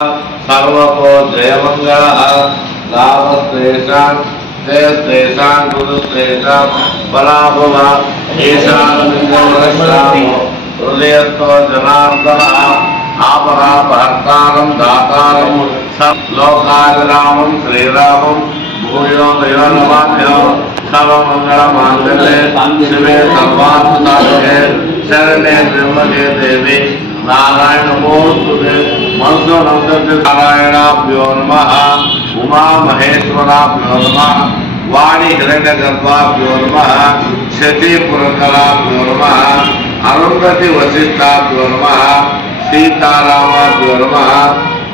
सर्वतो जयमंगलः लाभस्तेषां जयस्तेषां गुरुस्तेषां पराभव येषां विघ्नप्रश्रामो हृदयस्थो जनार्दनः आपः भर्तारं दातारं लोकाभिरामं श्रीरामं भूयो भयो नमाम्यो सर्वमङ्गलमाङ्गल्ये शिवे सर्वार्थसाधिके शरण्ये त्र्यम्बके देवी नारायण नमोस्तुते मनसो नमस्ते नारायणाभ्यो नमः उमा महेश्वराभ्यो नमः वाणी हिरण्यगर्भाभ्यो नमः शची पुरकराभ्यो नमः अरुंधति वसिष्ठाभ्यो नमः सीतारामाभ्यो नमः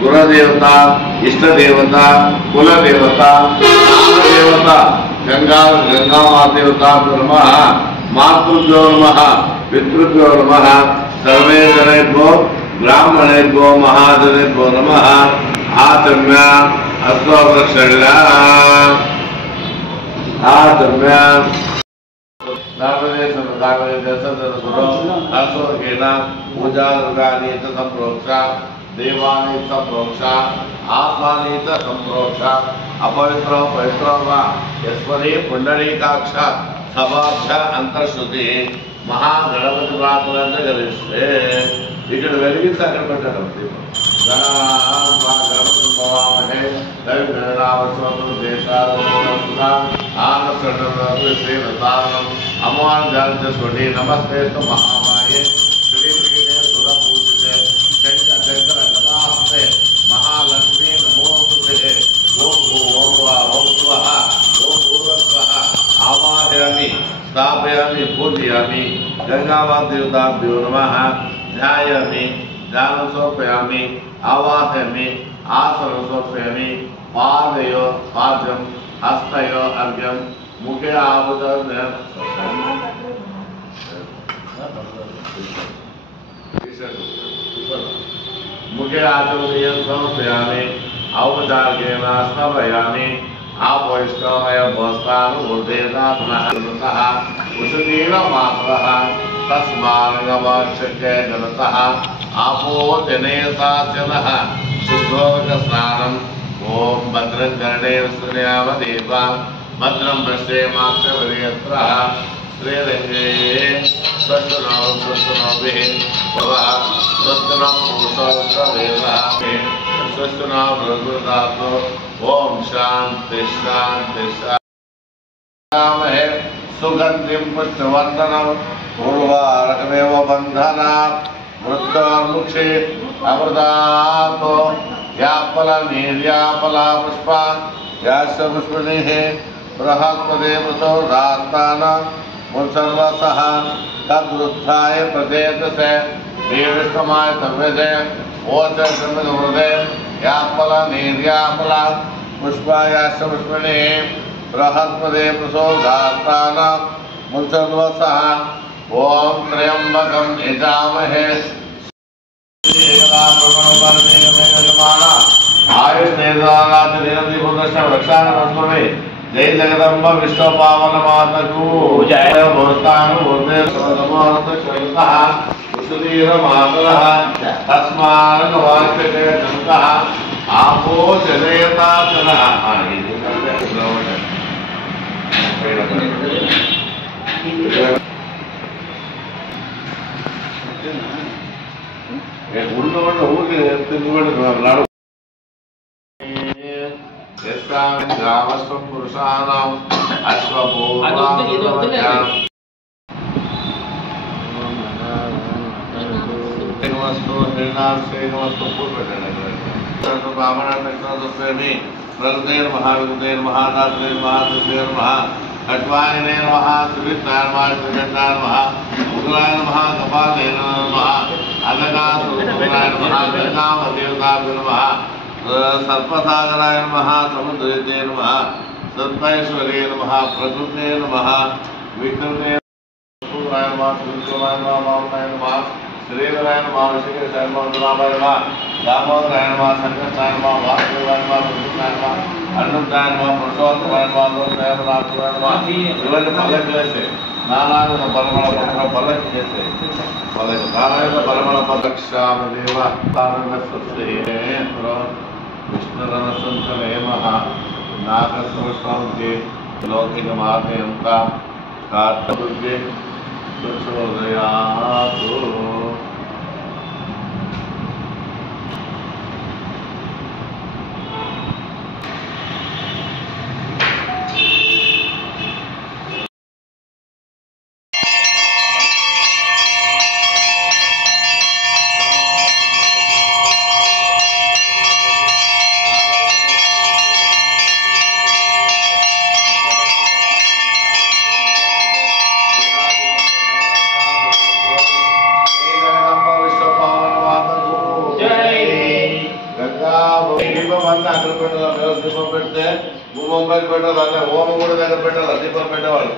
गुरुदेवता इष्टदेवता कुलदेवता नामदेवता गंगा मादेवताभ्यो नमः मातृभ्यो नमः पितृभ्यो नमः सर्वे जनेभ्यो ब्राह्मणेभ्यो महाजनेभ्यो नमः आचम्य अश्ववृक्षल्या आचम्य पूजा दुर्गानीत संप्रोक्ष देवानी संप्रोक्ष आत्मानीत संप्रोक्ष अपवित्रो पवित्रो वा यस्वरे पुंडरीकाक्ष सभाभ्य अंतर्श्रुति महागणपति प्रार्थना करिष्ये ఇక్కడ వెలిగించి అక్కడ పెట్టారు అమ్మవారిని ధ్యానం చేసుకోండి. నమస్తే మహామాయే శ్రీప్రీతే సురపూజితే శంకర శంకర గదాస్తే మహాలక్ష్మీ నమోస్తుతే ఓం ఓం స్వః ఓం పూర్వస్వః ఆవాహయామి स्थापयामि पूजयामि गंगामादेवताभ्यो नमः ध्यायामि ध्यानं समर्पयामि आवाहयामि आसनं समर्पयामि पादयो पाद्यं हस्तयो अर्घ्यं मुखे आभूषणं मुखे आचमनीयं समर्पयामि औपचारिकेन स्नापयामि आप वैष्णवमय भस्तानु ऊर्ध्वेना पुनः उषदीन मात्रः तस्मान्गमश्चक्य जनतः आपो जनेसाचनः शुद्धोदकस्नानम् ओम भद्रं कर्णे श्रेयावदेवा भद्रं पश्येमाक्षवरेत्रः श्रीरङ्गे स्वस्तिनोभिः भवः स्वस्तिनं पुरुषोत्तमेवः स्वस्तिनो बृहस्पतिर्दातो ओम शांति शांति शांति सुगंधिं पुष्पवर्धनं उर्वारुकमेव बंधना वृद्धमुक्षे अमृतातो याफलनीर्याफला पुष्पा यास्य पुष्पिणीः बृहस्पतिर्मसो दाताना मुसर्वसः तद्रुत्थाय प्रदेशसे देवस्तमाय तव्यसे ओचर हृदय याफलनीर्याफला पुष्पायाश्च पुष्पिणीः बृहस्पतिर्मसो दाताना मुसर्वसः ओम त्र्यंबकं यजामहे जय जगदम्ब विष्णु पावन माता को जय आपो जनयता जनः ग्रामस्व पुरुषाणां अश्वपूर्वाम् महाविद्युतेर महादात्रेर महादुतेर महा खट्वायने नमः सुवित्राय नमः सुगंधाय नमः उग्राय नमः कपाले नमः अनगासुराय नमः गंगामदेवताभ्यो नमः सर्पसागराय नमः समुद्रते नमः सर्पैश्वर्ये नमः प्रकृते नमः विक्रमे नमः सुवित्राय नमः मामनाय नमः श्रीधराय नमः विशेषाय नमः दुराभाय नमः दामोदराय नमः संकटाय नमः वासुदेवाय नमः प्रभुताय नमः अन्नदाय नमः पुरुषोत्तमाय नमः लोकाय नमः इवन पलक जैसे नारायण परमण पत्र पलक जैसे पलक नारायण परमण पलक श्याम देवा तारण स्वस्ति స్తోత్రం విష్ణురనసంతనే మహా నాగస్వస్వామికి లౌకిక మాతయంత కార్తబుద్ధి ప్రచోదయాతు. దీపం అంతా అక్కడ పెట్టాలి. దీపం పెడితే గుమ్మం పైకి పెట్టాలి, అట్లా హోమం కూడా దగ్గర పెట్టాలి. దీపం పెట్టేవాళ్ళు